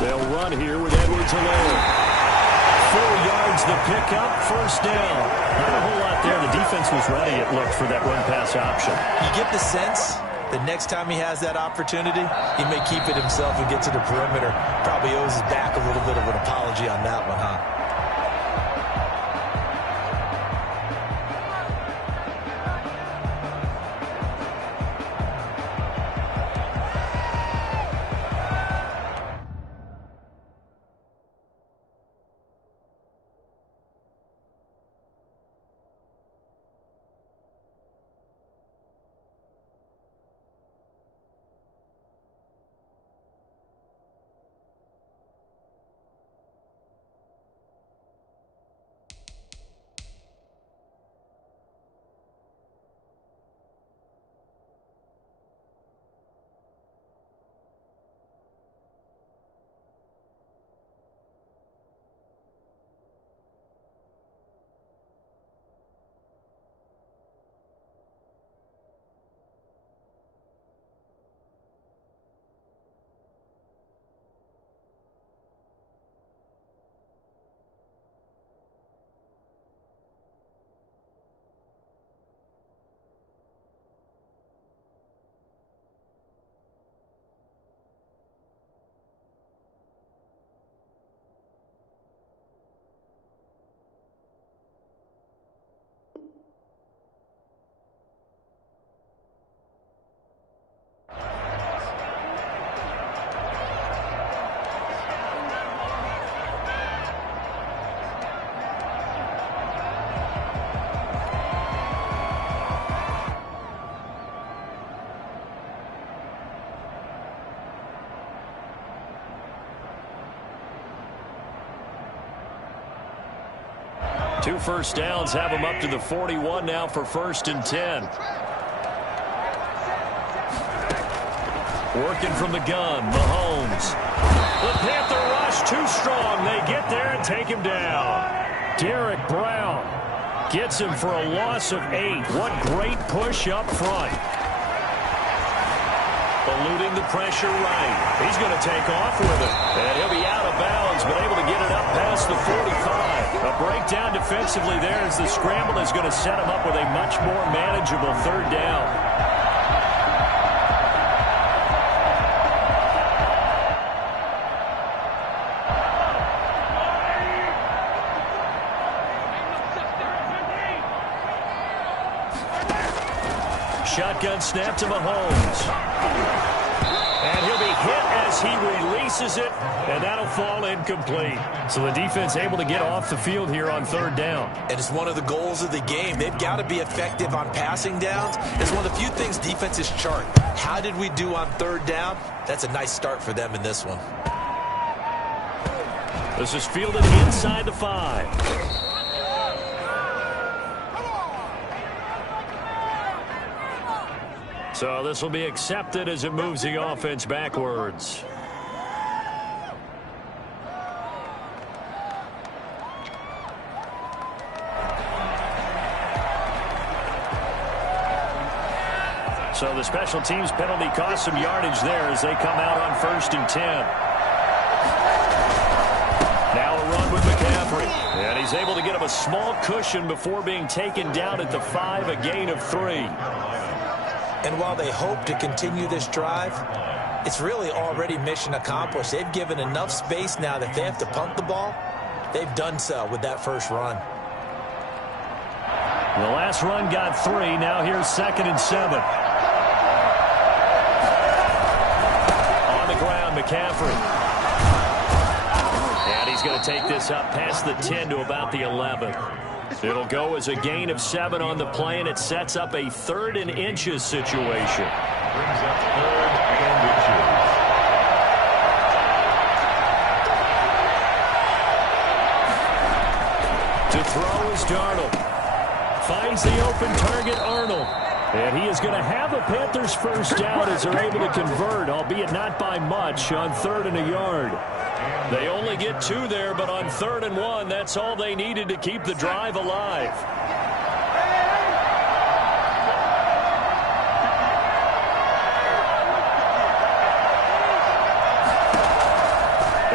They'll run here with Edwards-Helaire. 4 yards the pickup, first down. Not a whole lot there. The defense was ready, it looked, for that run-pass option. You get the sense that next time he has that opportunity, he may keep it himself and get to the perimeter. Probably owes his back a little bit of an apology on that one, huh? Two first downs have them up to the 41 now for 1st and 10. Working from the gun, Mahomes. The Panther rush too strong. They get there and take him down. Derek Brown gets him for a loss of 8. What great push up front. Eluding the pressure right. He's going to take off with it. And he'll be out of bounds, but able to get it up past the 45. A breakdown defensively there as the scramble is going to set him up with a much more manageable 3rd down. Shotgun snap to Mahomes. And he'll be hit as he releases it, and that'll fall incomplete. So the defense able to get off the field here on 3rd down. And it's one of the goals of the game. They've got to be effective on passing downs. It's one of the few things defenses chart. How did we do on 3rd down? That's a nice start for them in this one. This is fielded inside the 5. So this will be accepted as it moves the offense backwards. So the special teams penalty cost some yardage there as they come out on 1st and 10. Now a run with McCaffrey. And he's able to get him a small cushion before being taken down at the 5, a gain of 3. And while they hope to continue this drive, it's really already mission accomplished. They've given enough space now that if they have to punt the ball, they've done so with that first run. The last run got 3. Now here's 2nd and 7. On the ground, McCaffrey. And he's going to take this up past the 10 to about the 11. It'll go as a gain of 7 on the play, and it sets up a 3rd and inches situation. Brings up 3rd and inches. To throw is Darnold. Finds the open target, Arnold. And he is going to have a Panthers first down as they're able to convert, albeit not by much, on 3rd and a yard. They only get 2 there, but on 3rd and 1, that's all they needed to keep the drive alive.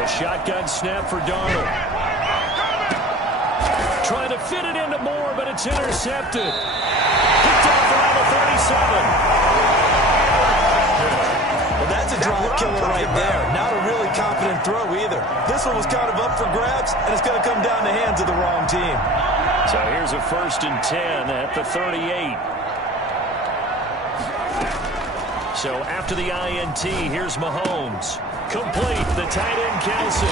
A shotgun snap for Darnold. Trying to fit it into Moore, but it's intercepted. Picked off around the 37. Well, that's a drive killer right there. Not a really confident throw either. This one was kind of up for grabs, and it's going to come down the hands of the wrong team. So here's a 1st and 10 at the 38. So after the INT, here's Mahomes. Complete, the tight end Kelsey.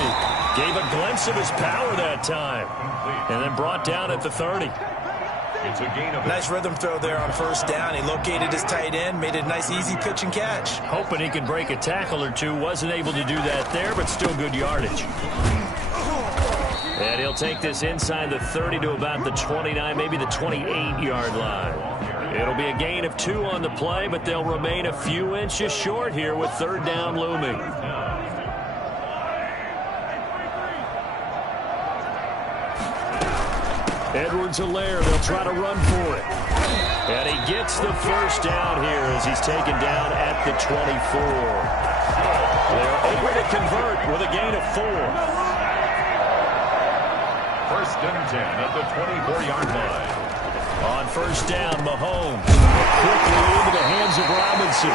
Gave a glimpse of his power that time. And then brought down at the 30. It's a gain of Nice rhythm throw there on 1st down. He located his tight end, made it a nice easy pitch and catch. Hoping he can break a tackle or two. Wasn't able to do that there, but still good yardage. And he'll take this inside the 30 to about the 29, maybe the 28-yard line. It'll be a gain of 2 on the play, but they'll remain a few inches short here with 3rd down looming. Edwards-Helaire, they'll try to run for it. And he gets the 1st down here as he's taken down at the 24. They're able to convert with a gain of 4. 1st and 10 at the 24-yard line. On 1st down, Mahomes quickly into the hands of Robinson.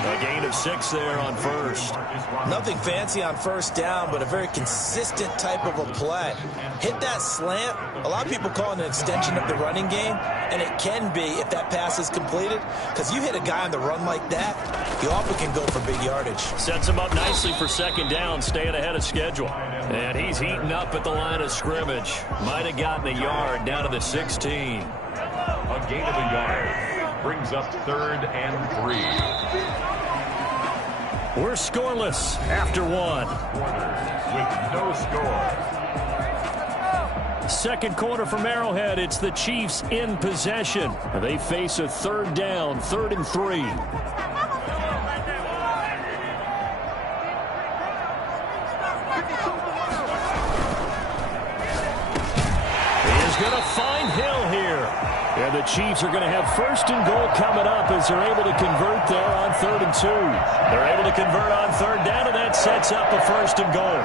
A gain of 6 there on 1st. Nothing fancy on 1st down, but a very consistent type of a play. Hit that slant. A lot of people call it an extension of the running game, and it can be if that pass is completed, because you hit a guy on the run like that, he often can go for big yardage. Sets him up nicely for 2nd down, staying ahead of schedule. And he's heating up at the line of scrimmage. Might have gotten a yard down to the 16. A gain of a yard. Brings up 3rd and 3. We're scoreless after 1. With no score. 2nd quarter from Arrowhead. It's the Chiefs in possession. They face a 3rd down, 3rd and 3. He's going to find Hill here. And the Chiefs are going to have 1st and goal coming up as they're able to convert there on 3rd and 2. They're able to convert on 3rd down, and that sets up a 1st and goal.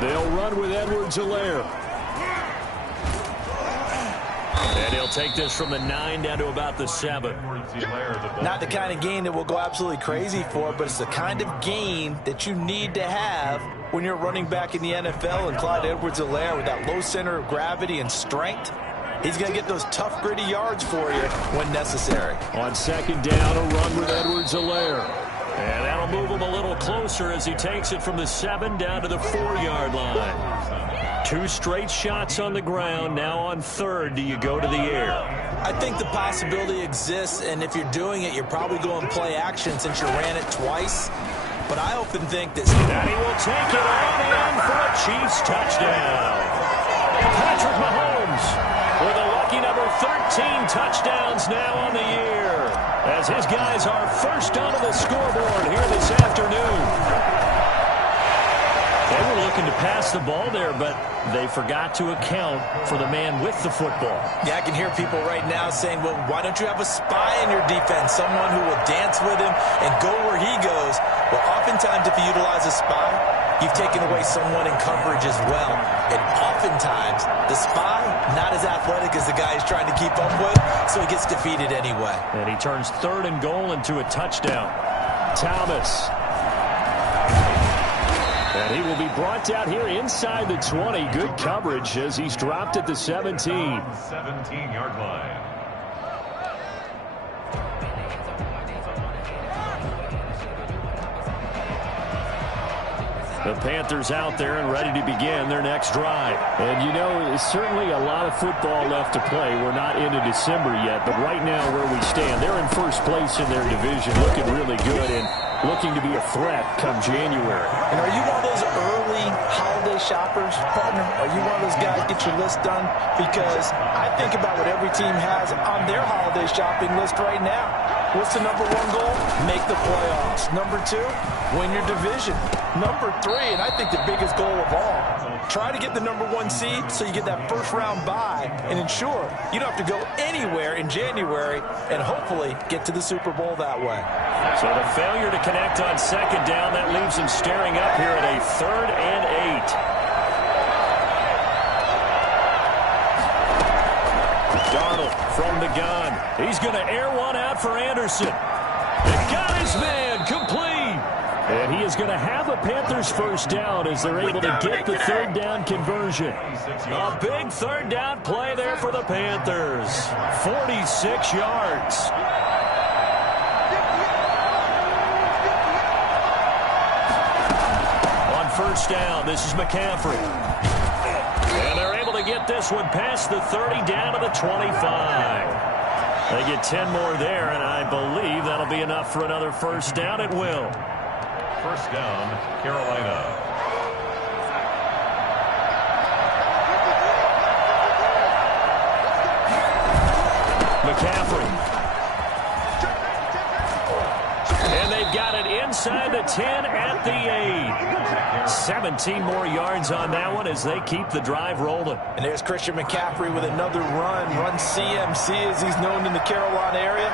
They'll run with Edwards-Helaire. And he'll take this from the 9 down to about the 7. Not the kind of gain that we'll go absolutely crazy for, but it's the kind of gain that you need to have when you're running back in the NFL. And Clyde Edwards-Helaire, with that low center of gravity and strength, he's going to get those tough, gritty yards for you when necessary. On 2nd down, a run with Edwards-Helaire. And that'll move him a little closer as he takes it from the 7 down to the 4-yard line. 2 straight shots on the ground. Now on 3rd, do you go to the air? I think the possibility exists, and if you're doing it, you're probably going play action since you ran it twice. But I often think that he will take it on in for a Chiefs touchdown. Patrick Mahomes with a lucky number 13 touchdowns now on the year, as his guys are first onto the scoreboard here this afternoon. They were looking to pass the ball there, but they forgot to account for the man with the football. Yeah, I can hear people right now saying, well, why don't you have a spy in your defense, someone who will dance with him and go where he goes? Well, oftentimes if you utilize a spy, you've taken away someone in coverage as well. And oftentimes, the spy, not as athletic as the guy he's trying to keep up with, so he gets defeated anyway. And he turns 3rd and goal into a touchdown. Thomas. And he will be brought down here inside the 20. Good coverage as he's dropped at the 17. 17-yard line. The Panthers out there and ready to begin their next drive. And, you know, there's certainly a lot of football left to play. We're not into December yet, but right now where we stand, they're in 1st place in their division, looking really good and looking to be a threat come January. And are you one of those early holiday shoppers, partner? Are you one of those guys get your list done? Because I think about what every team has on their holiday shopping list right now. What's the number 1 goal? Make the playoffs. Number 2, win your division. Number 3, and I think the biggest goal of all, Try to get the #1 seed so you get that first-round bye and ensure you don't have to go anywhere in January and hopefully get to the Super Bowl that way. So the failure to connect on second down, that leaves them staring up here at a 3rd and 8. Darnold from the gun. He's going to air one out for Anderson. They got his man complete. And he is going to have a Panthers first down as they're able to get the 3rd down conversion. A big 3rd down play there for the Panthers. 46 yards. On first down, this is McCaffrey. And they're able to get this one past the 30 down to the 25. They get 10 more there, and I believe that'll be enough for another first down. It will. First down, Carolina. McCaffrey. And they've got it inside the 10 at the 8. 17 more yards on that one as they keep the drive rolling. And there's Christian McCaffrey with another run CMC as he's known in the Carolina area.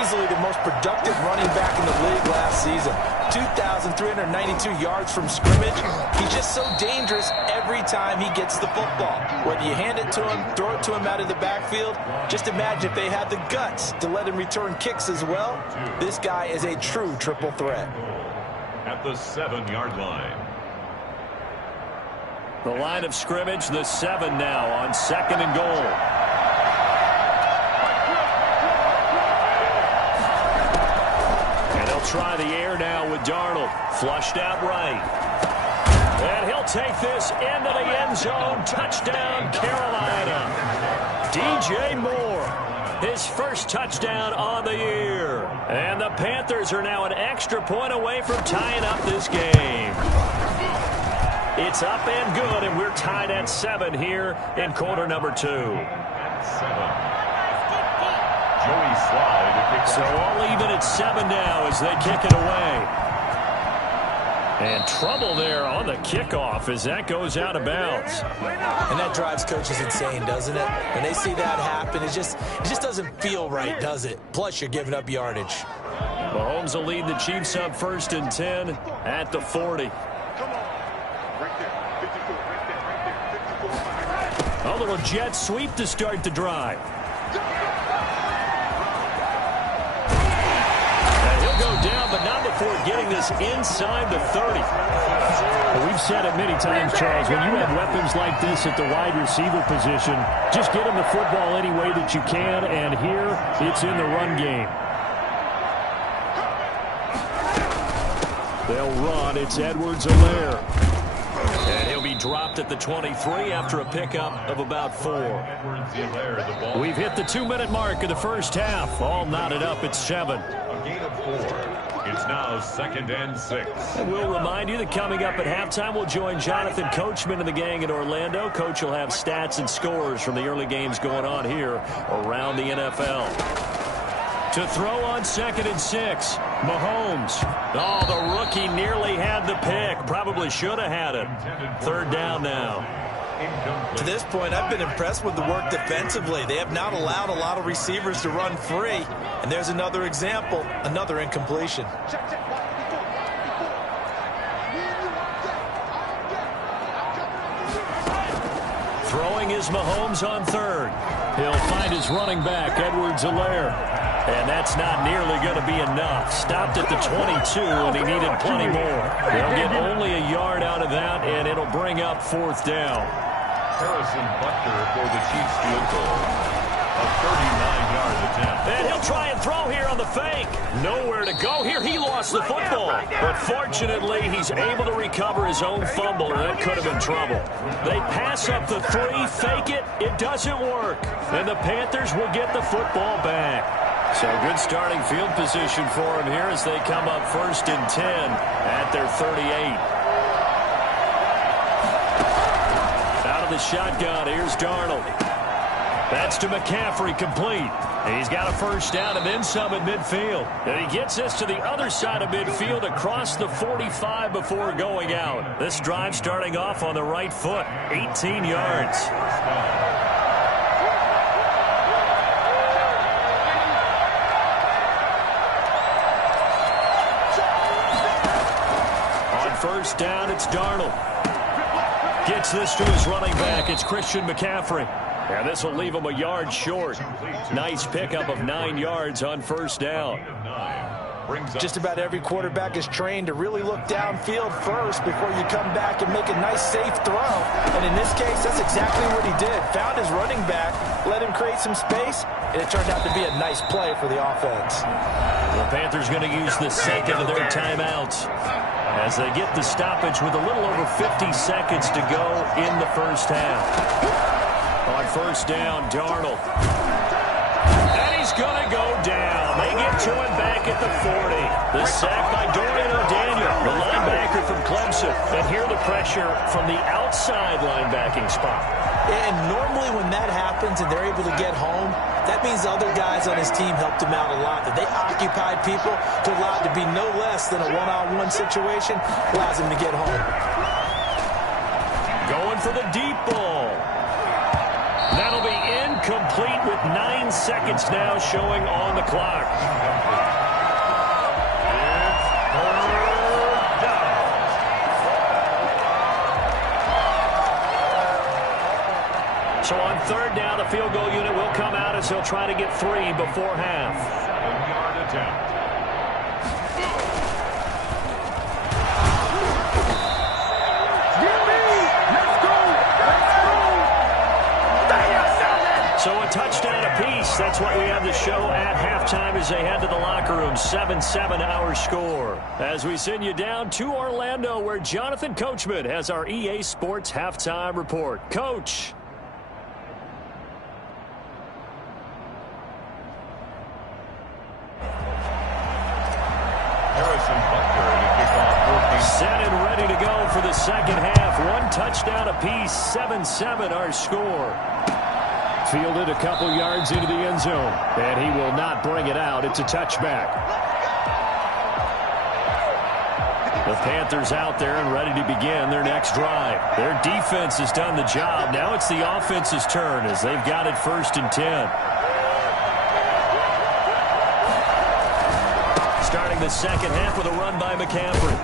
Easily the most productive running back in the league last season. 2,392 yards from scrimmage. He's just so dangerous every time he gets the football. Whether you hand it to him, throw it to him out of the backfield, just imagine if they had the guts to let him return kicks as well. This guy is a true triple threat. At the 7-yard line. The line of scrimmage, the 7 now on 2nd and goal. Try the air now with Darnold. Flushed out right. And he'll take this into the end zone. Touchdown, Carolina. DJ Moore. His first touchdown on the year. And the Panthers are now an extra point away from tying up this game. It's up and good, and we're tied at 7 here in quarter number 2. Joey Slye to kick. So all even at 7 now as they kick it away. And trouble there on the kickoff as that goes out of bounds. And that drives coaches insane, doesn't it? When they see that happen, it just doesn't feel right, does it? Plus, you're giving up yardage. Mahomes will lead the Chiefs up 1st and 10 at the 40. A little jet sweep to start the drive. Down, but not before getting this inside the 30. Well, we've said it many times, Charles, when you have weapons like this at the wide receiver position, just get them the football any way that you can, and here it's in the run game. They'll run. It's Edwards-Helaire. And he'll be dropped at the 23 after a pickup of about 4. We've hit the 2-minute mark of the first half. All knotted up at 7. A gain of 4. It's now 2nd and 6. And we'll remind you that coming up at halftime, we'll join Jonathan Coachman and the gang in Orlando. Coach will have stats and scores from the early games going on here around the NFL. To throw on 2nd and 6, Mahomes. Oh, the rookie nearly had the pick. Probably should have had it. 3rd down now. To this point, I've been impressed with the work defensively. They have not allowed a lot of receivers to run free. And there's another example, another incompletion. Throwing is Mahomes on 3rd. He'll find his running back, Edwards-Helaire. And that's not nearly going to be enough. Stopped at the 22, and he needed plenty more. They'll get only a yard out of that, and it'll bring up 4th down. Harrison Butker for the Chiefs field goal. A 39-yard attempt. And he'll try and throw here on the fake. Nowhere to go here. He lost the football. But fortunately, he's able to recover his own fumble, or that could have been trouble. They pass up the 3, fake it. It doesn't work. And the Panthers will get the football back. So good starting field position for him here as they come up 1st and 10 at their 38. Out of the shotgun, here's Darnold. That's to McCaffrey, complete. He's got a first down and then some at midfield. And he gets this to the other side of midfield across the 45 before going out. This drive starting off on the right foot, 18 yards. On first down, it's Darnold. Gets this to his running back. It's Christian McCaffrey. And this will leave him a yard short. Nice pickup of 9 yards on first down. Just about every quarterback is trained to really look downfield first before you come back and make a nice, safe throw. And in this case, that's exactly what he did. Found his running back, let him create some space, and it turned out to be a nice play for the offense. The Panthers going to use the second of their timeouts as they get the stoppage with a little over 50 seconds to go in the first half. On first down, Darnold. And he's going to go down. They get to him back at the 40. The sack by Dorian O'Daniel, the linebacker from Clemson. And here the pressure from the outside linebacking spot. And normally when that happens and they're able to get home, that means the other guys on his team helped him out a lot. That they occupied people to allow it to be no less than a one-on-one situation, allows him to get home. Going for the deep ball. That'll be incomplete with 9 seconds now showing on the clock. So on third down, the field goal unit will come out as he'll try to get 3 before half. 7-yard attempt. So a touchdown apiece. That's what we have the show at halftime as they head to the locker room. 7-7 our score. As we send you down to Orlando where Jonathan Coachman has our EA Sports halftime report. Coach. Set and ready to go for the second half. 1 touchdown apiece. 7-7 our score. Fielded a couple yards into the end zone. And he will not bring it out. It's a touchback. The Panthers out there and ready to begin their next drive. Their defense has done the job. Now it's the offense's turn as they've got it 1st and 10. Starting the second half with a run by McCaffrey.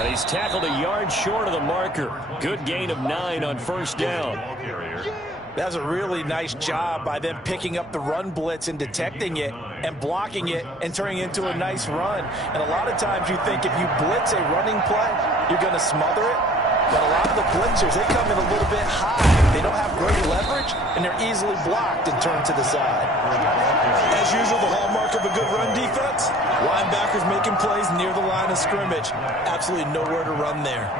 And he's tackled a yard short of the marker. Good gain of 9 on first down. That was a really nice job by them picking up the run blitz and detecting it and blocking it and turning it into a nice run. And a lot of times you think if you blitz a running play, you're going to smother it. But a lot of the blitzers, they come in a little bit high. They don't have great leverage, and they're easily blocked and turned to the side. As usual, the hallmark of a good run defense, linebackers making plays near the line of scrimmage. Absolutely nowhere to run there.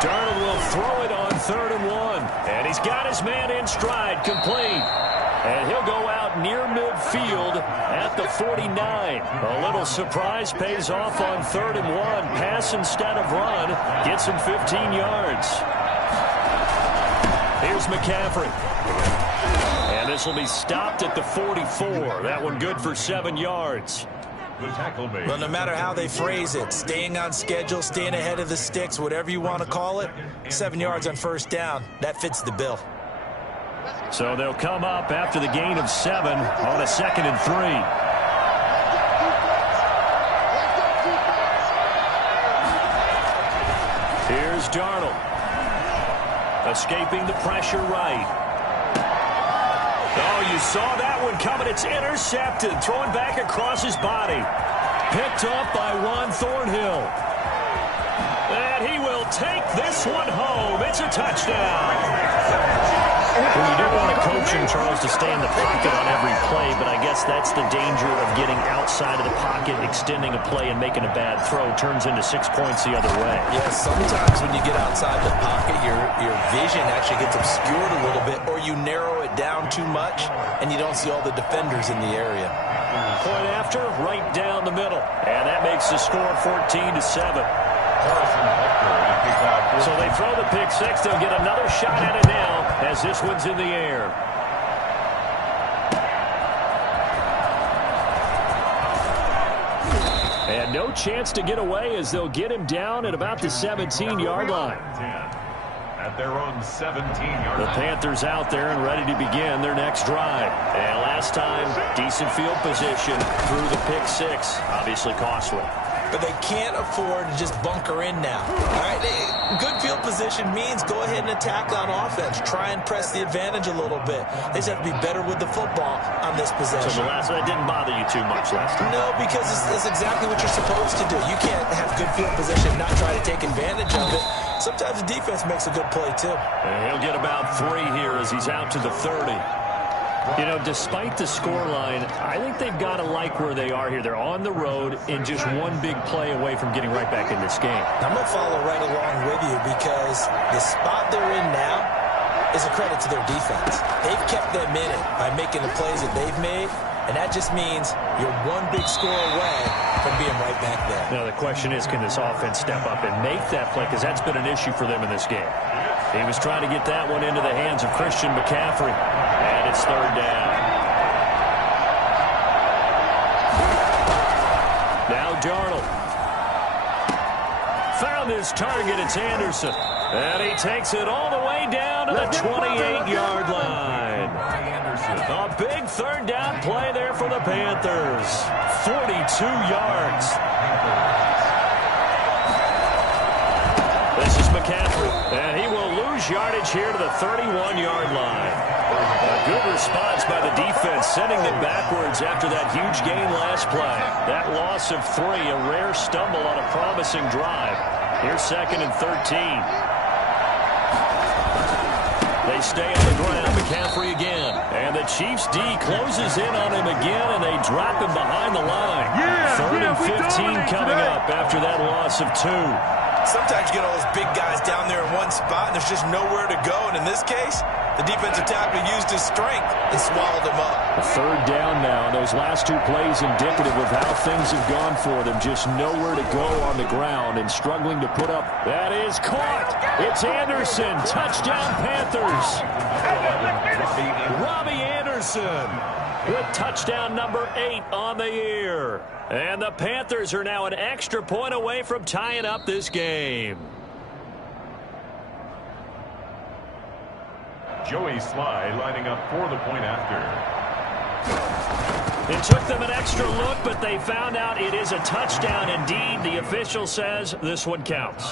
Darnold will throw it on 3rd and 1. And he's got his man in stride, complete. And he'll go out near midfield at the 49. A little surprise pays off on 3rd and 1. Pass instead of run. Gets him 15 yards. Here's McCaffrey. And this will be stopped at the 44. That one good for 7 yards. Well, no matter how they phrase it, staying on schedule, staying ahead of the sticks, whatever you want to call it, 7 yards on first down, that fits the bill. So they'll come up after the gain of 7 on a 2nd and 3. Here's Darnold. Escaping the pressure right. Oh, you saw that one coming. It's intercepted. Throwing back across his body. Picked up by Juan Thornhill. And he will take this one home. It's a touchdown. Well, you do want a coach in Charles to stay in the pocket on every play, but I guess that's the danger of getting outside of the pocket, extending a play and making a bad throw. Turns into 6 points the other way. Yeah, sometimes when you get outside the pocket, your vision actually gets obscured a little bit, or you narrow it down. down too much, and you don't see all the defenders in the area. Point after, right down the middle. And that makes the score 14-7. So they throw the pick six. They'll get another shot at it now as this one's in the air. And no chance to get away as they'll get him down at about the 17-yard line. At their own 17-yard line. The Panthers out there and ready to begin their next drive. And last time, decent field position through the pick six. Obviously costly. But they can't afford to just bunker in now. All right, good field position means go ahead and attack on offense. Try and press the advantage a little bit. They just have to be better with the football on this possession. So that didn't bother you too much last time? No, because it's exactly what you're supposed to do. You can't have good field position and not try to take advantage of it. Sometimes the defense makes a good play, too. And he'll get about 3 here as he's out to the 30. You know, despite the scoreline, I think they've got to like where they are here. They're on the road and just one big play away from getting right back in this game. I'm going to follow right along with you because the spot they're in now is a credit to their defense. They've kept them in it by making the plays that they've made, and that just means you're one big score away from being right back there. Now, the question is, can this offense step up and make that play? Because that's been an issue for them in this game. He was trying to get that one into the hands of Christian McCaffrey. And it's third down. Now Darnold. Found his target. It's Anderson. And he takes it all the way down to the 28-yard line. A big third down play there for the Panthers. 42 yards. This is McCaffrey. And he will lose yardage here to the 31-yard line. A good response by the defense, sending them backwards after that huge gain last play. That loss of 3, a rare stumble on a promising drive. Here's 2nd and 13. They stay on the ground. McCaffrey again. And the Chiefs D closes in on him again, and they drop him behind the line. 3rd and 15 coming up after that loss of 2. Sometimes you get all those big guys down there in one spot, and there's just nowhere to go. And in this case, the defensive tackle used his strength and swallowed him up. A third down now. Those last 2 plays indicative of how things have gone for them. Just nowhere to go on the ground and struggling to put up. That is caught. It's Anderson. Touchdown, Panthers. Robbie Anderson with touchdown number 8 on the year. And the Panthers are now an extra point away from tying up this game. Joey Sly lining up for the point after. It took them an extra look, but they found out it is a touchdown indeed. The official says this one counts.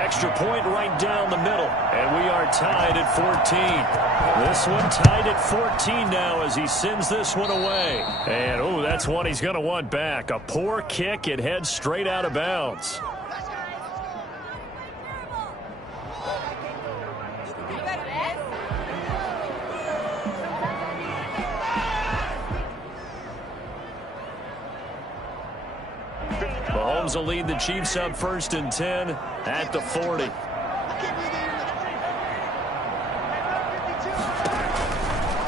Extra point right down the middle, and we are tied at 14. This one tied at 14 now as he sends this one away. And, oh, that's one he's going to want back. A poor kick. It heads straight out of bounds. Mahomes will lead the Chiefs up 1st and 10 at the 40.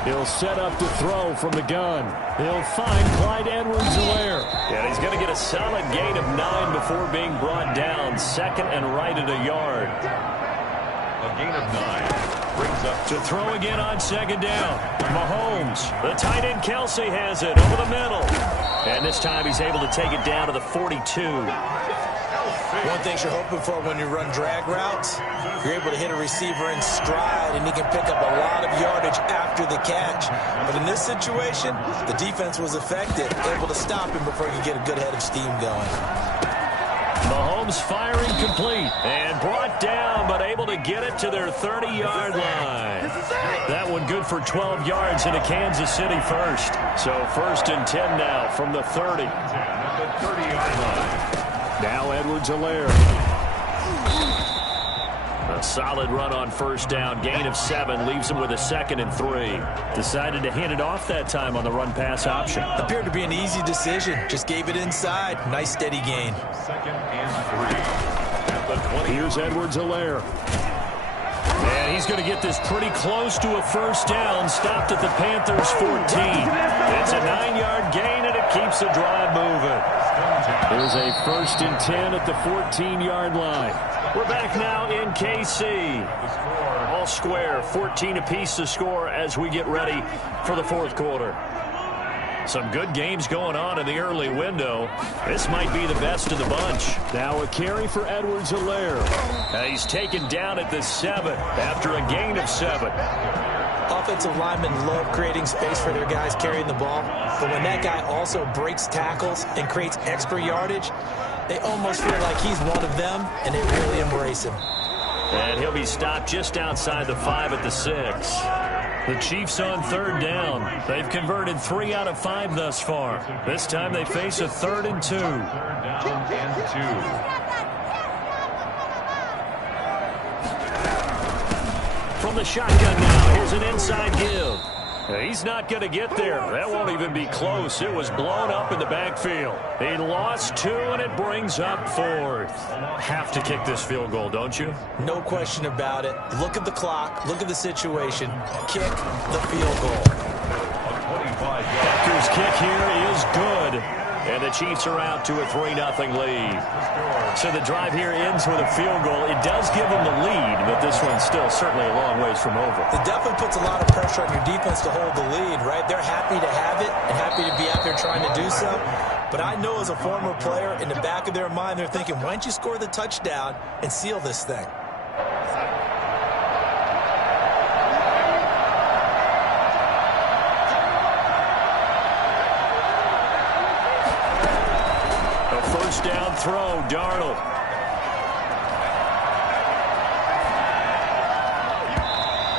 He'll set up to throw from the gun. He'll find Clyde Edwards-Helaire. And he's going to get a solid gain of 9 before being brought down. 2nd and right at a yard. A gain of 9 brings up to throw again on 2nd down. Mahomes, the tight end Kelsey has it over the middle. And this time he's able to take it down to the 42. One thing you're hoping for when you run drag routes, you're able to hit a receiver in stride, and he can pick up a lot of yardage after the catch. But in this situation, the defense was effective, able to stop him before he could get a good head of steam going. Mahomes firing complete and brought down, but able to get it to their 30-yard line. That one good for 12 yards into Kansas City first. So 1st and 10 now from the 30. At the 30-yard line. Now Edwards-Helaire. A solid run on 1st down. Gain of 7 leaves him with a 2nd and 3. Decided to hand it off that time on the run-pass option. Appeared to be an easy decision. Just gave it inside. Nice steady gain. 2nd and 3. At the 20. Here's Edwards-Helaire. And he's going to get this pretty close to a first down, stopped at the Panthers' 14. It's a 9-yard gain, and it keeps the drive moving. There's a 1st and 10 at the 14-yard line. We're back now in KC. All square, 14 apiece to score as we get ready for the 4th quarter. Some good games going on in the early window. This might be the best of the bunch. Now a carry for Edwards-Helaire. He's taken down at the 7 after a gain of 7. Offensive linemen love creating space for their guys carrying the ball, but when that guy also breaks tackles and creates extra yardage, they almost feel like he's one of them, and they really embrace him. And he'll be stopped just outside the 5 at the 6. The Chiefs on 3rd down. They've converted 3 out of 5 thus far. This time they face a 3rd and 2. 3rd down and 2. From the shotgun now, here's an inside give. He's not going to get there. That won't even be close. It was blown up in the backfield. He lost 2, and it brings up 4th. Have to kick this field goal, don't you? No question about it. Look at the clock. Look at the situation. Kick the field goal. Becker's kick here is good. And the Chiefs are out to a 3-0 lead. So the drive here ends with a field goal. It does give them the lead, but this one's still certainly a long ways from over. It definitely puts a lot of pressure on your defense to hold the lead, right? They're happy to have it and happy to be out there trying to do so. But I know as a former player, in the back of their mind, they're thinking, why don't you score the touchdown and seal this thing? First down throw, Darnold.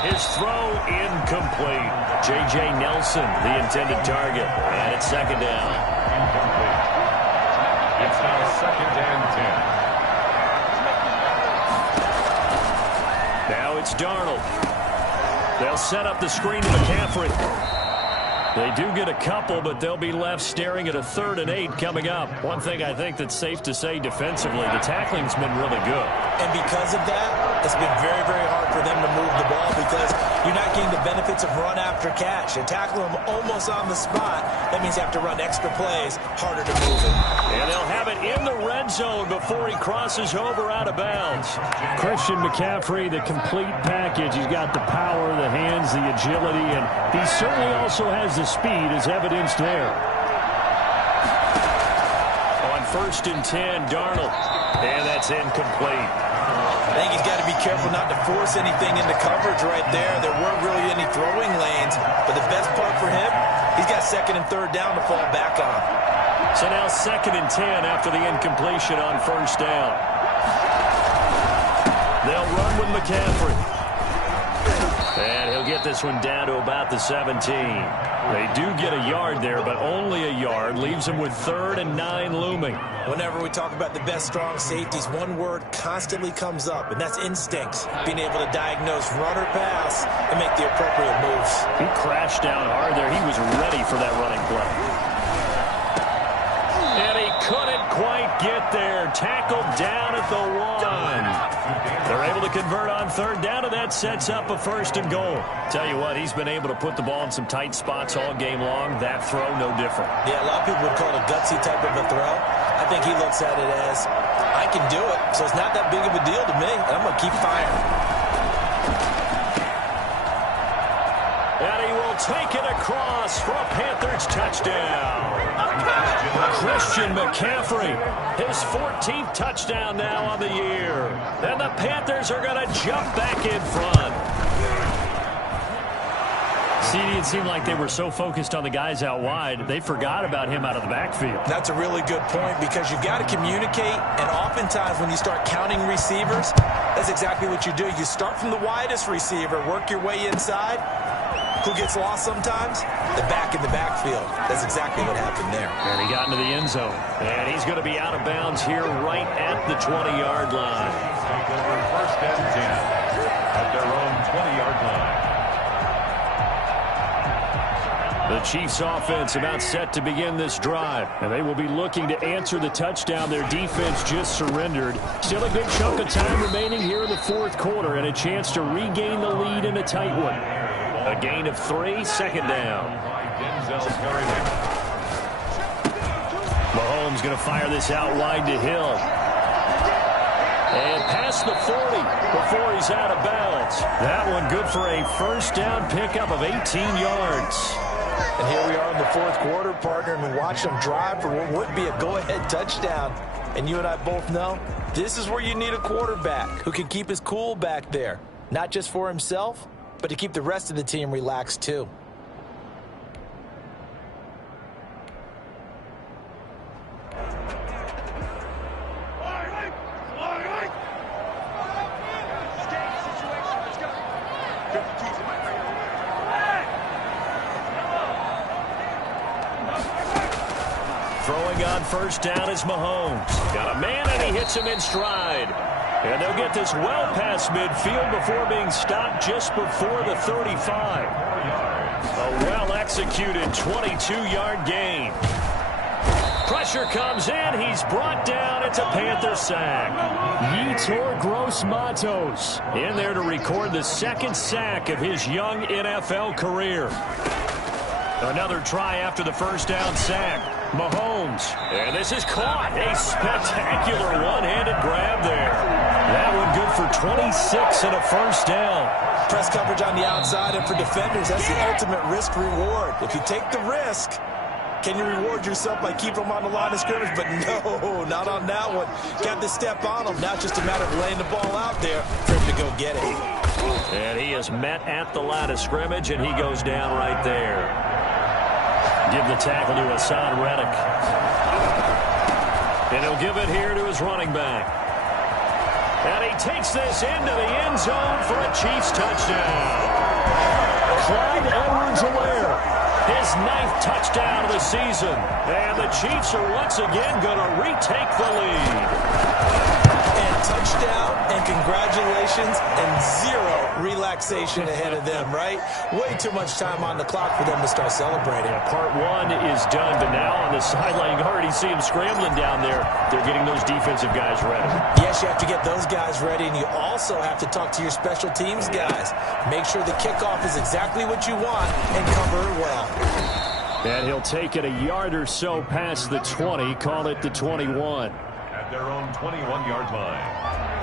His throw incomplete. J.J. Nelson, the intended target. And it's 2nd down. Incomplete. It's now 2nd and 10. Now it's Darnold. They'll set up the screen to McCaffrey. They do get a couple, but they'll be left staring at a 3rd and 8 coming up. One thing I think that's safe to say defensively, the tackling's been really good. And because of that, it's been very, very hard for them to move the ball because you're not getting the benefits of run after catch. You tackle them almost on the spot. That means you have to run extra plays, harder to move it. And they'll have it in the red zone before he crosses over out of bounds. Christian McCaffrey, the complete package. He's got the power, the hands, the agility, and he certainly also has the speed as evidenced there. On 1st and 10, Darnold. And that's incomplete. I think he's got to be careful not to force anything into coverage right there. There weren't really any throwing lanes, but the best part for him, he's got 2nd and 3rd down to fall back on. So now 2nd and 10 after the incompletion on 1st down. They'll run with McCaffrey. And he'll get this one down to about the 17. They do get a yard there, but only a yard. Leaves them with 3rd and 9 looming. Whenever we talk about the best strong safeties, one word constantly comes up, and that's instincts. Being able to diagnose run or pass and make the appropriate moves. He crashed down hard there. He was ready for that running play. And he couldn't quite get there. Tackled down at the 1. They're able to convert on 3rd down, and that sets up a 1st and goal. Tell you what, he's been able to put the ball in some tight spots all game long. That throw, no different. Yeah, a lot of people would call it a gutsy type of a throw. I think he looks at it as, I can do it, so it's not that big of a deal to me, and I'm going to keep firing. And he will take it across for a Panthers touchdown. Christian McCaffrey, his 14th touchdown now on the year. And the Panthers are going to jump back in front. CD, it seemed like they were so focused on the guys out wide, they forgot about him out of the backfield. That's a really good point because you've got to communicate, and oftentimes when you start counting receivers, that's exactly what you do. You start from the widest receiver, work your way inside. Who gets lost sometimes? The back in the backfield. That's exactly what happened there. And he got into the end zone. And he's going to be out of bounds here right at the 20-yard line. Take over 1st and 10 at their own 20-yard line. The Chiefs offense about set to begin this drive. And they will be looking to answer the touchdown their defense just surrendered. Still a good chunk of time remaining here in the fourth quarter and a chance to regain the lead in a tight one. A gain of 3, second down. Mahomes going to fire this out wide to Hill. And past the 40 before he's out of bounds. That one good for a first down pickup of 18 yards. And here we are in the fourth quarter, partner, and watch them drive for what would be a go-ahead touchdown. And you and I both know this is where you need a quarterback who can keep his cool back there. Not just for himself, but to keep the rest of the team relaxed too. Throwing on first down is Mahomes. Got a man, and he hits him in stride. And they'll get this well past midfield before being stopped just before the 35. A well-executed 22-yard gain. Pressure comes in. He's brought down. It's a Panther sack. Yetur Gross-Matos in there to record the second sack of his young NFL career. Another try after the first down sack. Mahomes. And this is caught. A spectacular one-handed grab there. That one good for 26 and a first down. Press coverage on the outside, and for defenders, that's the ultimate risk-reward. If you take the risk, can you reward yourself by keeping them on the line of scrimmage? But no, not on that one. Got to step on them. Now it's just a matter of laying the ball out there for him to go get it. And he is met at the line of scrimmage, and he goes down right there. Give the tackle to Hassan Reddick. And he'll give it here to his running back. And he takes this into the end zone for a Chiefs touchdown. Clyde Edwards-Helaire, his 9th touchdown of the season. And the Chiefs are once again going to retake the lead. And touchdown, and congratulations, and 0 relaxation ahead of them, right? Way too much time on the clock for them to start celebrating. Yeah, part 1 is done, but now on the sideline, you already see them scrambling down there. They're getting those defensive guys ready. Yes, you have to get those guys ready, and you also have to talk to your special teams guys. Make sure the kickoff is exactly what you want and cover it well. And he'll take it a yard or so past the 20, call it the 21. At their own 21-yard line.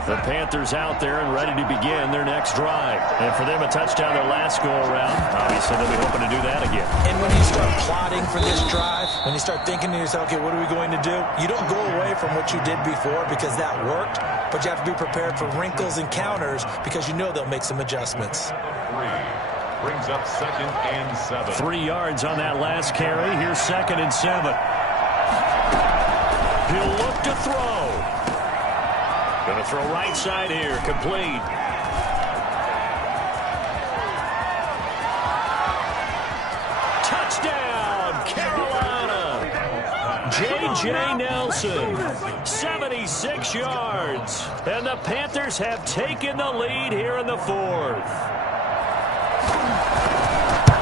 The Panthers out there and ready to begin their next drive. And for them, a touchdown their last go-around. Obviously, they'll be hoping to do that again. And when you start plotting for this drive, when you start thinking to yourself, okay, what are we going to do? You don't go away from what you did before because that worked, but you have to be prepared for wrinkles and counters because you know they'll make some adjustments. 3 brings up 2nd and 7. 3 yards on that last carry. Here's 2nd and 7. He'll look to throw. Going to throw right side here. Complete. Touchdown, Carolina. J.J. Nelson, 76 yards. And the Panthers have taken the lead here in the fourth.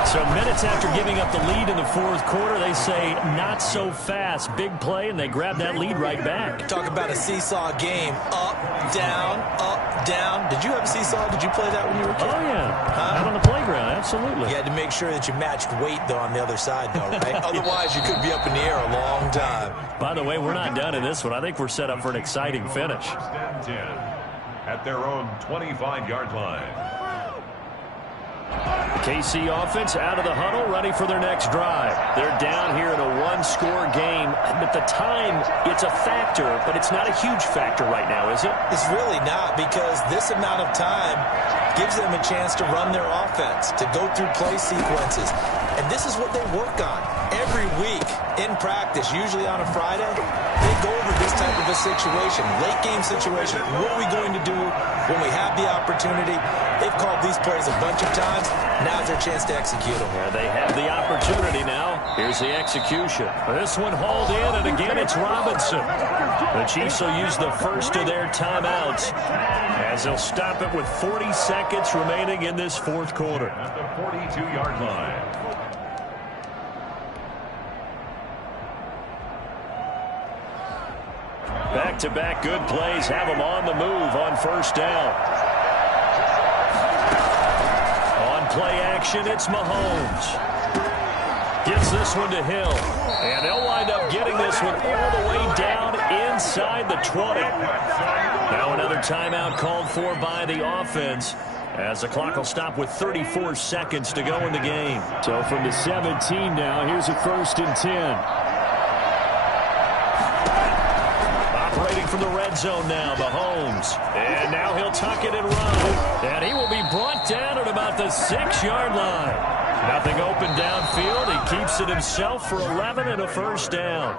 So minutes after giving up the lead in the fourth quarter, they say not so fast. Big play, and they grab that lead right back. Talk about a seesaw game. Up, down, up, down. Did you have a seesaw? Did you play that when you were a kid? Oh, yeah. Out on the playground, absolutely. You had to make sure that you matched weight, though, on the other side, though, right? Otherwise, you could be up in the air a long time. By the way, we're not done in this one. I think we're set up for an exciting finish. 1st and 10 at their own 25-yard line. KC offense out of the huddle, ready for their next drive. They're down here in a one-score game. But the time, it's a factor, but it's not a huge factor right now, is it? It's really not, because this amount of time gives them a chance to run their offense, to go through play sequences. And this is what they work on every week in practice, usually on a Friday. They go over this type of a situation, late game situation. What are we going to do when we have the opportunity? They've called these plays a bunch of times. Now's their chance to execute them. Yeah, they have the opportunity now. Here's the execution. This one hauled in, and again it's Robinson. The Chiefs will use the first of their timeouts as they'll stop it with 40 seconds remaining in this fourth quarter. At the 42-yard line. Back-to-back good plays have them on the move on first down. On play action, it's Mahomes. Gets this one to Hill. And they'll wind up getting this one all the way down inside the 20. Now another timeout called for by the offense, as the clock will stop with 34 seconds to go in the game. So from the 17 now, here's a 1st and 10. Operating from the red zone now, Mahomes. And now he'll tuck it and run. And he will be brought down at about the 6-yard line. Nothing open downfield. He keeps it himself for 11 and a first down.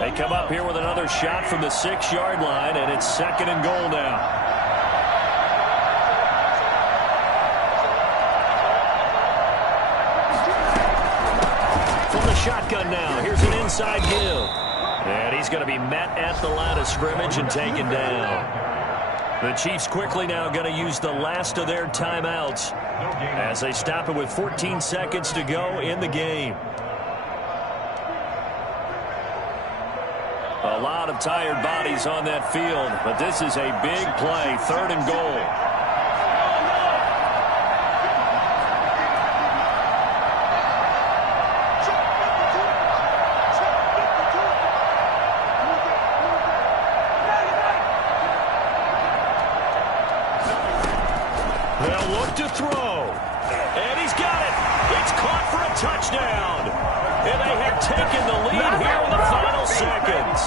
They come up here with another shot from the 6-yard line, and it's 2nd and goal now. From the shotgun now, here's an inside Hill. And he's going to be met at the line of scrimmage and taken down. The Chiefs quickly now going to use the last of their timeouts as they stop it with 14 seconds to go in the game. A lot of tired bodies on that field, but this is a big play, 3rd and goal. They'll look to throw, and he's got it. It's caught for a touchdown, and they have taken the lead here in the final seconds.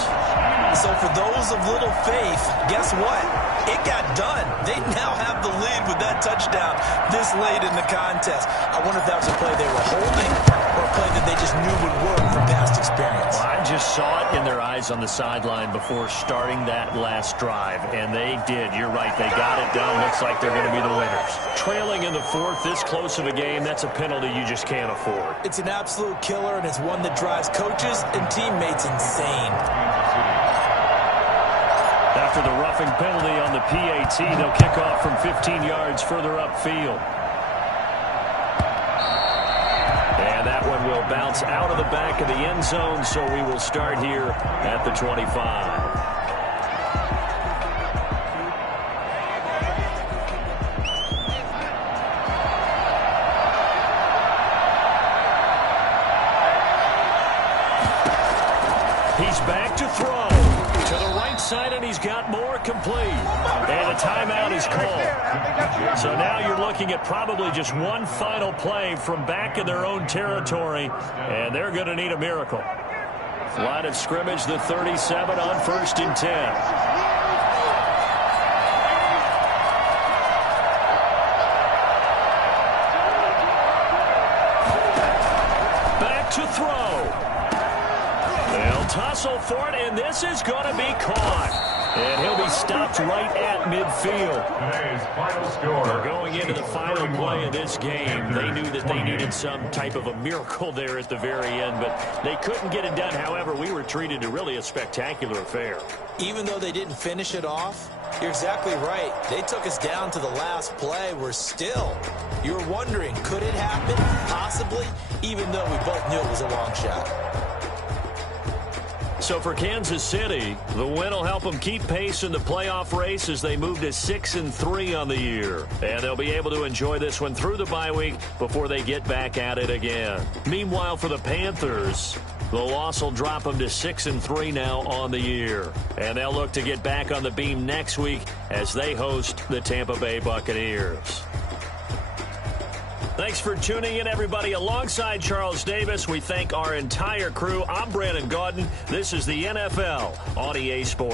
So for those of little faith, guess what? It got done. They now have the lead with that touchdown this late in the contest. I wonder if that was a play they were holding or a play that they just knew would work from past experience. Well, I just saw it in their eyes on the sideline before starting that last drive, and they did. You're right. They got it done. Looks like they're going to be the winners. Trailing in the 4th, this close of a game, that's a penalty you just can't afford. It's an absolute killer, and it's one that drives coaches and teammates insane. After the roughing penalty on the PAT, they'll kick off from 15 yards further upfield. And that one will bounce out of the back of the end zone, so we will start here at the 25. He's back to throw. To the right side, and he's got more complete. And a timeout is called. So now you're looking at probably just one final play from back in their own territory, and they're going to need a miracle. Line of scrimmage, the 37 on 1st and 10. Back to throw. They'll tussle for it, and this is going to be caught. And he'll be stopped right at midfield. Today's final score. They're going into the final play of this game. They knew that they needed some type of a miracle there at the very end, but they couldn't get it done. However, we were treated to really a spectacular affair. Even though they didn't finish it off, you're exactly right. They took us down to the last play. We're still. You're wondering, could it happen? Possibly, even though we both knew it was a long shot. So for Kansas City, the win will help them keep pace in the playoff race as they move to 6-3 on the year. And they'll be able to enjoy this one through the bye week before they get back at it again. Meanwhile, for the Panthers, the loss will drop them to 6-3 now on the year. And they'll look to get back on the beam next week as they host the Tampa Bay Buccaneers. Thanks for tuning in, everybody. Alongside Charles Davis, we thank our entire crew. I'm Brandon Gaudin. This is the NFL on EA Sports.